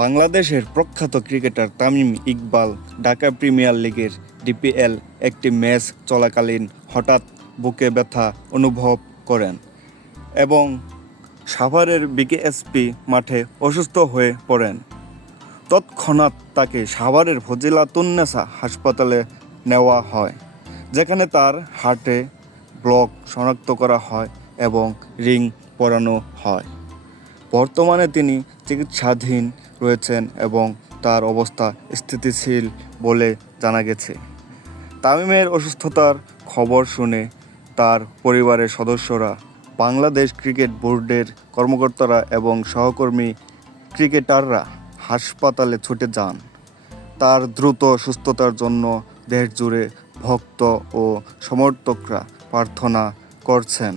বাংলাদেশের প্রখ্যাত cricketer Tamim Iqbal Dhaka premier লিগের ডিপিএল একটি ম্যাচ চলাকালীন হঠাৎ বুকে ব্যথা অনুভব করেন এবং সাভারের বিকেএসপি মাঠে অসুস্থ হয়ে পড়েন। তৎক্ষণাৎ তাকে সাভারের ফজিলাতুন্নেসা হাসপাতালে নেওয়া হয়, যেখানে তার হার্টে ব্লক শনাক্ত করা হয় এবং রিং পরানো হয়। বর্তমানে তিনি চিকিৎসাধীন রয়েছেন এবং তার অবস্থা স্থিতিশীল বলে জানা গেছে। তামিমের অসুস্থতার খবর শুনে তার পরিবারের সদস্যরা, বাংলাদেশ ক্রিকেট বোর্ডের কর্মকর্তারা এবং সহকর্মী ক্রিকেটাররা হাসপাতালে ছুটে যান। তার দ্রুত সুস্থতার জন্য দেশজুড়ে ভক্ত ও সমর্থকরা প্রার্থনা করছেন।